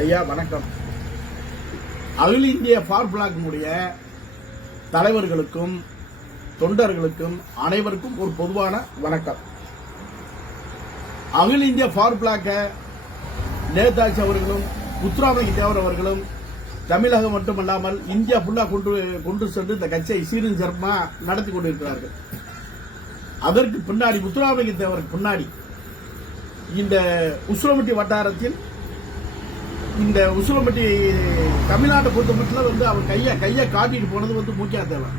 ஐயா வணக்கம். அகில இந்திய ஃபார் பிளாக்கினுடைய தலைவர்களுக்கும் தொண்டர்களுக்கும் அனைவருக்கும் ஒரு பொதுவான வணக்கம். அகில இந்திய ஃபார் பிளாக்க நேதாஜி அவர்களும் முத்துராமலிங்க தேவர் அவர்களும் தமிழகம் மட்டுமல்லாமல் இந்தியா ஃபுல்லாக கொண்டு கொண்டு சென்று இந்த கட்சியை சீரும் சிறப்பாக நடத்தி கொண்டிருக்கிறார்கள். அதற்கு பின்னாடி முத்துராமலிங்க தேவருக்கு பின்னாடி இந்த உசுரமட்டி வட்டாரத்தில் இந்த உசுரம்பட்டி தமிழ்நாட்டை பொறுத்த மட்டும் வந்து அவர் கையை கையை காட்டிட்டு போனது வந்து மூக்கியா தேவர்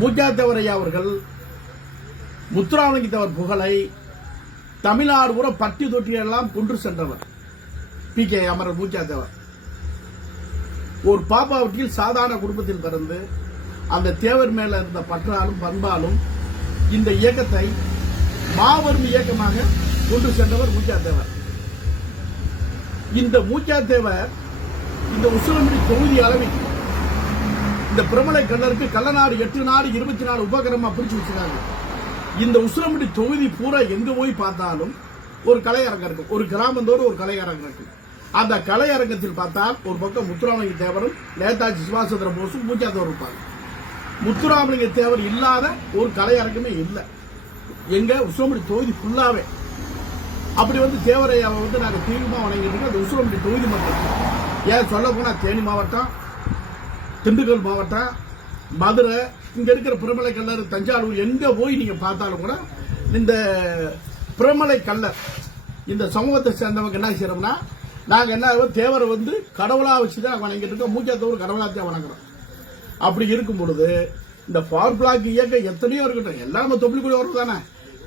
மூக்கியா தேவர் ஐயா அவர்கள் முத்துராமலிங்க புகழை தமிழ்நாடு கூட பட்டி தொட்டியெல்லாம் கொன்று சென்றவர். பி. கே. அமரர் மூக்கியா தேவர் ஒரு பாப்பாவட்டியில் சாதாரண குடும்பத்தில் பிறந்து அந்த தேவர் மேல இருந்த பற்றாலும் பண்பாலும் இந்த இயக்கத்தை மாபெரும் இயக்கமாக கொண்டு சென்றவர் மூக்கியா தேவர் இந்த மூச்சா தேவர் இந்த உசுரம்படி தொகுதி அளவில் இந்த பிரபலை கண்ணருக்கு கள்ளநாடு எட்டு நாடு இருபத்தி நாலு உபகரமா பிரிச்சு வச்சிருக்காங்க. இந்த உசுரம்படி தொகுதி பூரா எங்க போய் பார்த்தாலும் ஒரு கலையரங்கம் இருக்கும் ஒரு கிராமந்தோடு ஒரு கலையரங்கம் இருக்கும் அந்த கலையரங்கத்தில் பார்த்தால் ஒரு பக்கம் முத்துராமலிங்க தேவரும் நேதாஜி சுபாஷ் சந்திர போஸும் மூச்சா தேவர் இருப்பாங்க. முத்துராமலிங்க தேவர் இல்லாத ஒரு கலையரங்கமே இல்லை. எங்க உசுரம்படி தொகுதி ஃபுல்லாவே அப்படி வந்து தேவரையாவை வந்து நாங்கள் தீவிரமாக வணங்கிட்டு அது உசுரம்பட்டி தொகுதி மக்கள். ஏன் சொல்ல போனால் தேனி மாவட்டம் திண்டுக்கல் மாவட்டம் மதுரை இங்கே இருக்கிற பிரமலை கல்லர் தஞ்சாவூர் எங்கே போய் நீங்கள் பார்த்தாலும் கூட இந்த பிரமலை கல்லர் இந்த சமூகத்தை சேர்ந்தவங்க என்ன செய்யறோம்னா நாங்கள் என்ன தேவரை வந்து கடவுளாக வச்சு தான் வணங்கிட்டு இருக்கோம். மூச்சாத்தவர் கடவுளாக தான் வணங்குறோம். அப்படி இருக்கும் பொழுது இந்த ஃபார் பிளாக் இயக்கம் எத்தனையோ இருக்கட்டும். எல்லாமே தொழில் வரது தானே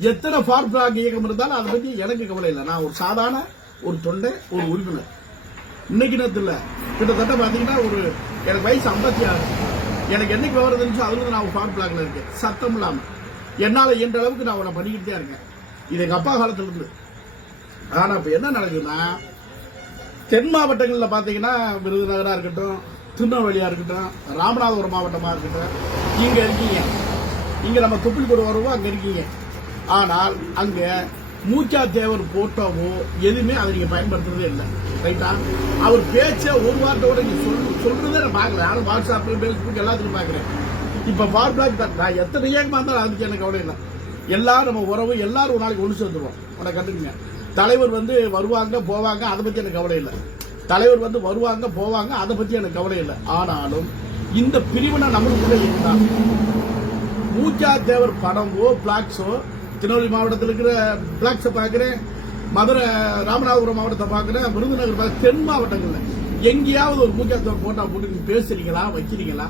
எத்தனை ஃபார் பிளாக் இயக்கம் இருந்தாலும் அதை பற்றி எனக்கு கவலை இல்லை. நான் ஒரு சாதாரண ஒரு தொண்டை ஒரு உறுப்பினர். இன்னைக்கு நேரத்தில் கிட்டத்தட்ட பார்த்தீங்கன்னா ஒரு எனக்கு வயசு ஐம்பத்தி ஆறு. எனக்கு என்னைக்கு விவரம் இருந்துச்சோ அதுல நான் ஒரு ஃபார் பிளாக்ல இருக்கேன். சத்தம் இல்லாமல் என்னால் இயன்ற அளவுக்கு நான் அவனை பண்ணிக்கிட்டே இருக்கேன். இது எங்கள் அப்பா காலத்துல இருந்து. ஆனால் இப்போ என்ன நடக்குதுன்னா தென் மாவட்டங்களில் பார்த்தீங்கன்னா விருதுநகராக இருக்கட்டும் திருநெல்வேலியாக இருக்கட்டும் ராமநாதபுரம் மாவட்டமாக இருக்கட்டும் இங்கே இருக்கீங்க. இங்கே நம்ம தொப்பில்கூட வருவோம் அங்கே இருக்கீங்க. ஆனால் அங்க மூச்சா தேவர் போட்டோவோ எதுவுமே அதை நீங்க பயன்படுத்துறதே இல்லை. ரைட்டா அவர் பேச்ச ஒரு வார்த்தையோட நீங்க சொல் சொல்றதே நான் பார்க்கல. யாரும் வாட்ஸ்அப் பேஸ்புக் எல்லாத்துக்கும் பாக்குறேன் இப்ப ஃபார் பிளாக் நான் எத்தனை ஏகமா இருந்தாலும் அதுக்கு எனக்கு கவலை இல்லை. எல்லாரும் நம்ம உறவு எல்லாரும் ஒரு நாளைக்கு ஒன்று சேர்ந்துருவோம். உனக்கு கண்டுக்குங்க. தலைவர் வந்து வருவாங்க போவாங்க அதை பத்தி எனக்கு கவலை இல்லை. தலைவர் வந்து வருவாங்க போவாங்க அதை பத்தி எனக்கு கவலை இல்லை. ஆனாலும் இந்த பிரிவினை நம்மளுக்குள்ள இருந்தா மூச்சா தேவர் படமோ பிளாக்ஸோ திருநெல்வேலி மாவட்டத்தில் இருக்கிற பிளாக்ஸை பார்க்குறேன். மதுரை ராமநாதபுரம் மாவட்டத்தை பார்க்குறேன். விருதுநகர் தென் மாவட்டங்களில் எங்கேயாவது ஒரு மூக்க போட்டா போட்டு பேசுறீங்களா வைக்கிறீங்களா?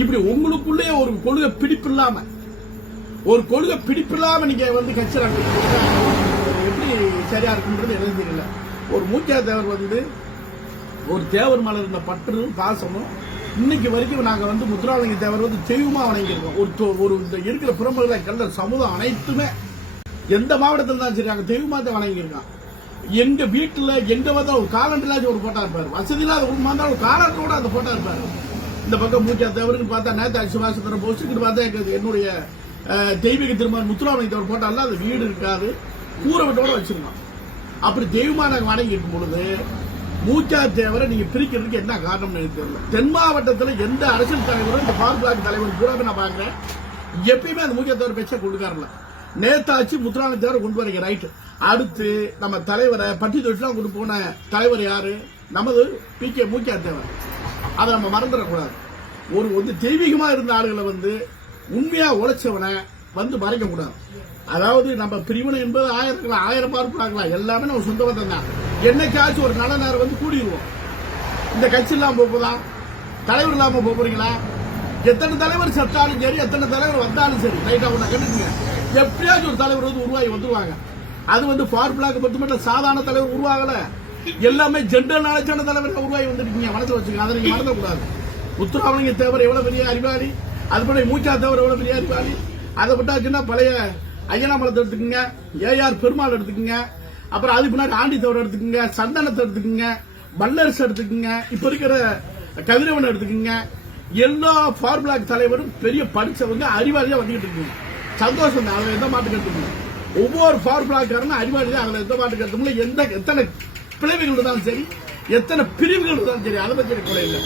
இப்படி உங்களுக்குள்ளே ஒரு கொள்கை பிடிப்பு இல்லாம ஒரு கொள்கை பிடிப்பில்லாம நீங்க வந்து கட்சி எப்படி சரியா இருக்குன்றது எனக்கு தெரியல. ஒரு மூச்சா தேவர் வந்து ஒரு தேவர் மேல இருந்த பற்றும் பாசமும் இன்னைக்கு வரைக்கும் நாங்க வந்து முத்துராமலிங்க தேவர் வந்து தெய்வமா வணங்கியிருக்கோம். ஒரு ஒரு இந்த இருக்கிற புறம்புகளை கல்ல சமூகம் அனைத்துமே எந்த மாவட்டத்தில் தான் சரி அங்கே தெய்வமா தான் வணங்கியிருக்கோம் எங்க வீட்டில் எங்க வந்தா ஒரு காலண்டர்லாச்சும் ஒரு போட்டா இருப்பார் வசதி இல்லாத குடும்பமா இருந்தாலும் ஒரு காலண்டரோட அந்த போட்டா இருப்பார் இந்த பக்கம் மூச்சா தேவருக்கு பார்த்தா நேதாஜி சுபாஷ் சந்திர போஸுக்கு பார்த்தா என்னுடைய தெய்வீக திருமணம் முத்துராமலிங்க தேவர் போட்டால அது வீடு இருக்காது. கூரை விட்டோட வச்சிருந்தோம் அப்படி தெய்வமா நாங்கள் வணங்கி இருக்கும் பொழுது மூச்சா தேவரை நீங்க பிரிக்கிறதுக்கு என்ன காரணம் எனக்கு தெரியல. தென் மாவட்டத்தில் எந்த அரசியல் தலைவரும் இந்த பால் பிளாக் தலைவர் கூட நான் பாக்குறேன் எப்பயுமே அந்த மூச்சா தேவர் பேச்ச கொடுக்காருல நேதாச்சி முத்துராம கொண்டு வரீங்க ரைட்டு அடுத்து நம்ம தலைவரை பட்டி தொழிலாம் கொண்டு போன தலைவர் யாரு? நமது பி. கே. மூச்சா தேவர் அதை நம்ம மறந்துடக்கூடாது. ஒரு வந்து தெய்வீகமா இருந்த ஆளுகளை வந்து உண்மையா உழைச்சவனை வந்து மறைக்க கூடாது அதாவது நம்ம பிரிவினை என்பது ஆயிரம் ஆயிரம் பார்ப்பாங்களா எல்லாமே நம்ம சொந்த பந்தம் தான். என்னைக்காச்சும் ஒரு நல்ல நேரம் வந்து கூடிடுவோம். இந்த கட்சி இல்லாம போகலாம் போதா தலைவர் இல்லாம போறீங்களா? எத்தனை தலைவர் செத்தாலும் சரி எத்தனை தலைவர் வந்தாலும் சரி. ரைட்டா ஒண்ணு கண்டுக்குங்க. எப்படியாச்சும் ஒரு தலைவர் வந்து உருவாகி வந்துருவாங்க. அது வந்து ஃபார் பிளாக் பொறுத்த மட்டும் சாதாரண தலைவர் உருவாகல. எல்லாமே ஜென்ரல் நாலேஜான தலைவர் உருவாகி வந்துருக்கீங்க மனசில் வச்சுக்கோங்க. அதை நீங்க மறந்துடக்கூடாது. உத்தரவாதங்க தேவர் எவ்வளவு பெரிய அறிவாளி? அது போல மூச்சா தேவர் எவ்வளவு பெரிய அறிவாளி? அதை விட்டாச்சுன்னா பழைய ஐயனாமலத்தை எடுத்துக்கோங்க. ஏஆர் பெருமாள் எடுத்துக்கோங்க. அப்புறம் அதுக்கு முன்னாடி ஆண்டி தேவர் எடுத்துக்கோங்க. சந்தனத்தை எடுத்துக்கோங்க. வல்லரசு எடுத்துக்கோங்க. இப்ப இருக்கிற கதிரவன் எடுத்துக்கோங்க. எல்லா ஃபார் பிளாக் தலைவரும் பெரிய படிச்சவங்க அறிவாளியா வந்துகிட்டு இருக்குங்க. சந்தோஷம் தான் அதுல எந்த மாட்டு கருத்துங்க ஒவ்வொரு ஃபார் பிளாக்காரனும் அறிவாளி தான் அதுல எந்த மாட்டு கருத்தும் எந்த எத்தனை பிளவுகள் இருந்தாலும் சரி எத்தனை பிரிவுகள் இருந்தாலும் சரி அதை பற்றி கூட இல்லை.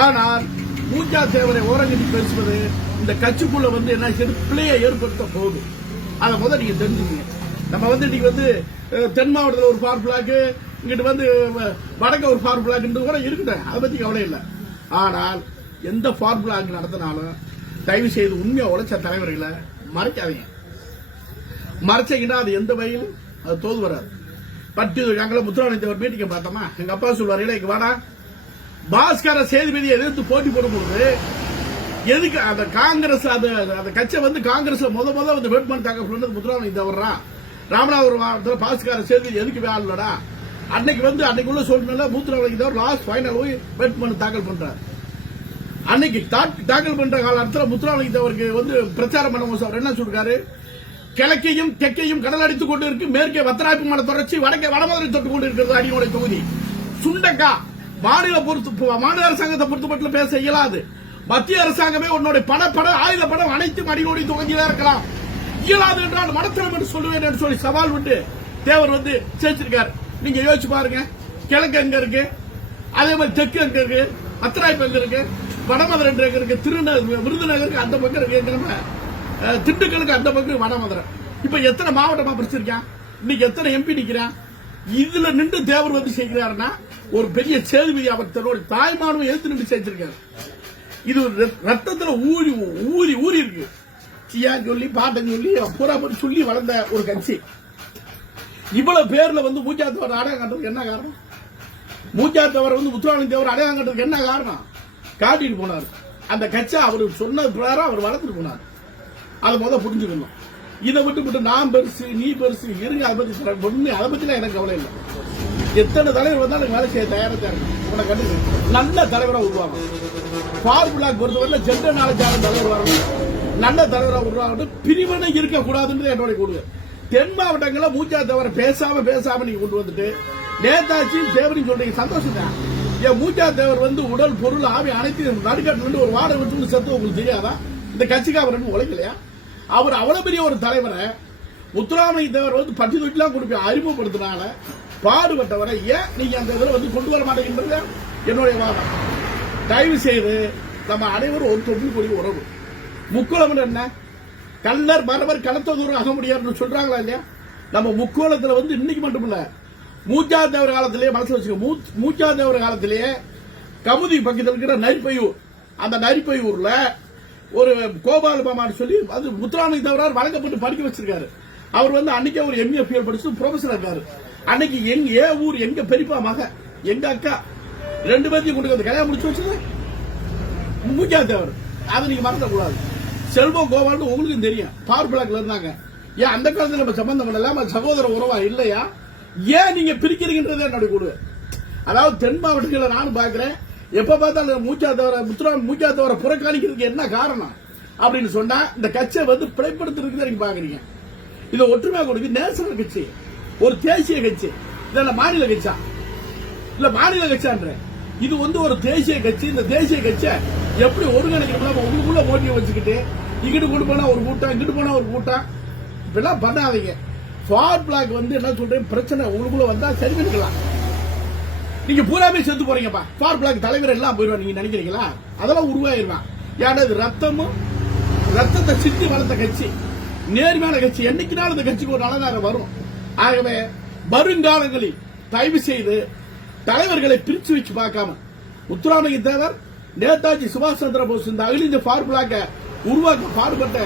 ஆனால் பூஜா தேவரை ஓரங்கட்டி பேசுவது இந்த கட்சிக்குள்ள வந்து என்ன செய்யுது பிள்ளையை ஏற்படுத்த போகுது. அதை முதல் நீங்க தெரிஞ்சுக்கீங்க நம்ம வந்து இன்னைக்கு வந்து தென் மாவட்டத்தில் ஒரு ஃபார் பிளாக் இங்கிட்டு வந்து வடக்க ஒரு ஃபார் கூட இருக்கட்டும் அதை பற்றி கவலை இல்லை. ஆனால் எந்த ஃபார் பிளாக் நடத்தினாலும் தயவு செய்து உண்மையை உழைச்ச தலைவர்களை மறைக்காதீங்க. மறைச்சீங்கன்னா அது எந்த வகையிலும் அது தோது வராது. பட்டி எங்களை முத்துராமலிங்க ஒரு மீட்டிங்கை பார்த்தோமா? எங்க அப்பா சொல்வார் இல்லை வாடா. பாஸ்கர சேதுபதியை எதிர்த்து போட்டி போடும்போது எதுக்கு அந்த காங்கிரஸ் அது அந்த கட்சியை வந்து காங்கிரஸ்ல முத முத வந்து வேட்புமனு தாக்கல் பண்ணது முத்துராமலிங்க தவறா ராமநாதபுரம் மாவட்டத்தில் பாஸ்கர சேதுபதி எதுக்கு வேலைடா அன்னைக்கு வந்து அன்னைக்கு உள்ள சொல்லணும்ல முத்துராமலிங்க தவிர லாஸ்ட் ஃபைனல் போய் வேட்புமனு தாக்கல் பண்றாரு. அன்னைக்கு தாக்கல் பண்ற காலத்தில் முத்துராமலிங்க அவருக்கு வந்து பிரச்சாரம் பண்ணும்போது அவர் என்ன சொல்றாரு? கிழக்கையும் தெற்கையும் கடல் அடித்துக் கொண்டு இருக்கு மேற்கே வத்தராய்ப்பு மன தொடர்ச்சி வடக்கே வடமதுரை தொட்டு கொண்டு இருக்கிறது அடியோட தொகுதி. சுண்டக்கா மாநில பொறுத்து மாநில அரசாங்கத்தை பொறுத்த மட்டும் பேச இயலாது. மத்திய அரசாங்கமே உன்னுடைய பண ஆயுத படம் அனைத்தும் அடியோடி தொகுதியில இருக்கலாம். இயலாது என்றால் மடத்தனம் என்று சொல்லுவேன் என்று சொல்லி சவால் விட்டு தேவர் வந்து சேர்த்திருக்காரு நீங்க யோசிச்சு பாருங்க. கிழக்கு எங்க இருக்கு? அதே மாதிரி தெற்கு எங்க இருக்கு? அத்தராய்ப்பு எங்க இருக்கு? வடமதுரை இருக்கு திருநகர் விருதுநகருக்கு அந்த பக்கம் இருக்கு. நம்ம திண்டுக்கலுக்கு அந்த பக்கம் வடமதுரை. இப்ப எத்தனை மாவட்டமா பிரிச்சிருக்கான் இன்னைக்கு எத்தனை எம்பி நிக்கிறான் இதுல நின்று தேவர் வந்து செய்கிறாருன்னா ஒரு பெரிய சேதுபதி அவர் தன்னுடைய தாய்மானவை எழுத்து நின்று செஞ்சிருக்காரு இது ஒரு ரத்தத்துல ஊறி ஊறி ஊறி இருக்கு. சியா சொல்லி பாட்டன் சொல்லி பூரா பேர் சொல்லி வளர்ந்த ஒரு கட்சி. இவ்வளவு பேர்ல வந்து மூச்சாத்தவர் அடையாளம் கட்டுறதுக்கு என்ன காரணம்? மூச்சாத்தவர் வந்து முத்துராமலிங்க தேவர் அடையாளம் கட்டுறதுக்கு என்ன காரணம்? காட்டிட்டு போனார். அந்த கட்சியை அவர் சொன்ன பிரகாரம் அவர் வளர்த்துட்டு போனார். அதை முதல்ல புரிஞ்சுக்கணும். இதை விட்டு விட்டு நான் பெருசு நீ பெருசு இருங்க அதை பத்தி ஒண்ணு அதை பத்திலாம் எனக்கு கவலை இல்லை. எத்தனை தலைவர் வந்தாலும் எனக்கு வேலை செய்ய தயாரா தான் உனக்கு கண்டு நல்ல தலைவரா உருவாகும். ஃபார்முலா பொறுத்தவரை ஜெண்டர் நாலேஜான தலைவர் வரணும் நல்ல தலைவரா உருவாகணும் பிரிவினை இருக்கக்கூடாதுன்றது என்னோட கூடுதல் தென் மாவட்டங்களில் மூச்சா தவிர பேசாம பேசாம நீங்க கொண்டு வந்துட்டு நேதாஜியும் தேவரையும் சொல்றீங்க. சந்தோஷம் தான் என் மூச்சா தேவர் வந்து உடல் பொருள் ஆவி அனைத்தையும் நடுக்கட்டு வந்து ஒரு வாடகை விட்டு செத்து உங்களுக்கு தெரியாதா? இந்த கட்சிக்கு அவர் உழைக்கலையா? அவர் அவ்வளவு பெரிய ஒரு தலைவரை முத்துராமலிங்க தேவர் வந்து பட்டி தொட்டிலாம் கொடுப்ப அறிமுகப்படுத்தினால பாடுபட்டவரை ஏன் நீங்க அந்த இதில் வந்து கொண்டு வர மாட்டேங்கிறது என்னுடைய வாதம். தயவு செய்து நம்ம அனைவரும் ஒரு தொட்டில் கூடிய உறவு. முக்கோளம் என்ன? கல்லர் மரபர் கலத்த தூரம் ஆக முடியாதுன்னு சொல்றாங்களா இல்லையா? நம்ம முக்கோளத்துல வந்து இன்னைக்கு மட்டும் இல்லை மூச்சா தேவர் காலத்திலேயே மனசுல வச்சுக்க. மூச்சா தேவர் காலத்திலேயே கமுதி பக்கத்தில் இருக்கிற நரிப்பையூர் அந்த நரிப்பையூர்ல ஒரு கோபாலபாமான்னு சொல்லி அது முத்துராமலிங்க தேவரார் வழங்கப்பட்டு படிக்க வச்சிருக்காரு. அவர் வந்து அன்னைக்கு அவர் எம்ஏ படிச்சு ப்ரொஃபஸர் இருக்காரு அன்னைக்கு எங்க ஏ ஊர் எங்க பெரியப்பா மக எங்க அக்கா ரெண்டு பேர்த்தையும் கொண்டு வந்து கல்யாணம் முடிச்சு வச்சது மூச்சா தேவர் அதை நீங்க மறந்துடக்கூடாது செல்வம் கோபால்னு உங்களுக்கும் தெரியும். பவர் பிளாக்ல இருந்தாங்க. ஏன் அந்த காலத்தில் நம்ம சம்பந்தம் பண்ணலாம சகோதர உறவா இல்லையா? ஏன் நீங்க பிரிக்கிறீங்கன்றதே என்னுடைய கூடு அதாவது தென் மாவட்டங்களை நானும் பாக்குறேன் எப்ப பார்த்தாலும் மூச்சா தவிர முத்துரா மூச்சா தவிர புறக்காணிக்கிறதுக்கு என்ன காரணம் அப்படின்னு சொன்னா இந்த கட்சியை வந்து பிழைப்படுத்துறதுக்கு நீங்க பாக்குறீங்க இதை ஒற்றுமை கொடுக்கு நேஷனல் கட்சி ஒரு தேசிய கட்சி. இதெல்லாம் மாநில கட்சா இல்ல மாநில கட்சியான்ற இது வந்து ஒரு தேசிய கட்சி. இந்த தேசிய கட்சியை எப்படி ஒருங்கிணைக்கணும் உங்களுக்குள்ள போட்டியை வச்சுக்கிட்டு இங்கிட்டு கொண்டு போனா ஒரு கூட்டம் இங்கிட்டு போனா ஒரு கூட்டம். இப்பெல்லாம் பண்ணாதீங்க. ஃபார் பிளாக் வந்து என்ன சொல்றேன் பிரச்சனை உங்களுக்குள்ள வந்தா சரி பண்ணிக்கலாம். நீங்க பூராமே செத்து போறீங்கப்பா. ஃபார் பிளாக் தலைவர் எல்லாம் போயிடுவா நீங்க நினைக்கிறீங்களா? அதெல்லாம் உருவாயிருவான். ஏன்னா இது ரத்தமும் ரத்தத்தை சித்தி வளர்த்த கட்சி. நேர்மையான கட்சி. என்னைக்குனாலும் இந்த கட்சிக்கு ஒரு அலங்காரம் வரும். ஆகவே வருங்காலங்களில் தயவு செய்து தலைவர்களை பிரிச்சு வச்சு பார்க்காம முத்துராமலிங்க தேவர் நேதாஜி சுபாஷ் சந்திர போஸ் இந்த அகில இந்திய பார்முலாக்க உருவாக்க பாடுபட்ட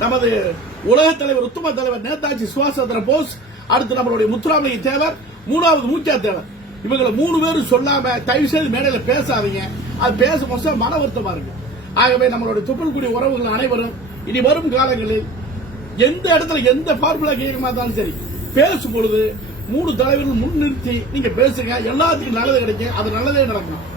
நமது உலக தலைவர் உத்தம தலைவர் நேதாஜி சுபாஷ் சந்திர போஸ் அடுத்து நம்மளுடைய முத்துராமலிங்க தேவர் மூணாவது மூச்சா தேவர். இவங்களை மூணு பேரும் சொல்லாம தயவு செய்து மேடையில பேசாதீங்க. அது பேச மோசம் மன வருத்தமா இருக்கு. ஆகவே நம்மளுடைய துப்புல்குடி உறவுகள் அனைவரும் இனி வரும் காலங்களில் எந்த இடத்துல எந்த ஃபார்முலா கேட்கமா இருந்தாலும் சரி பேசும் பொழுது மூணு தலைவர்கள் முன்னிறுத்தி நீங்க பேசுங்க. எல்லாத்துக்கும் நல்லது கிடைக்கும். அது நல்லதே நடக்கும்.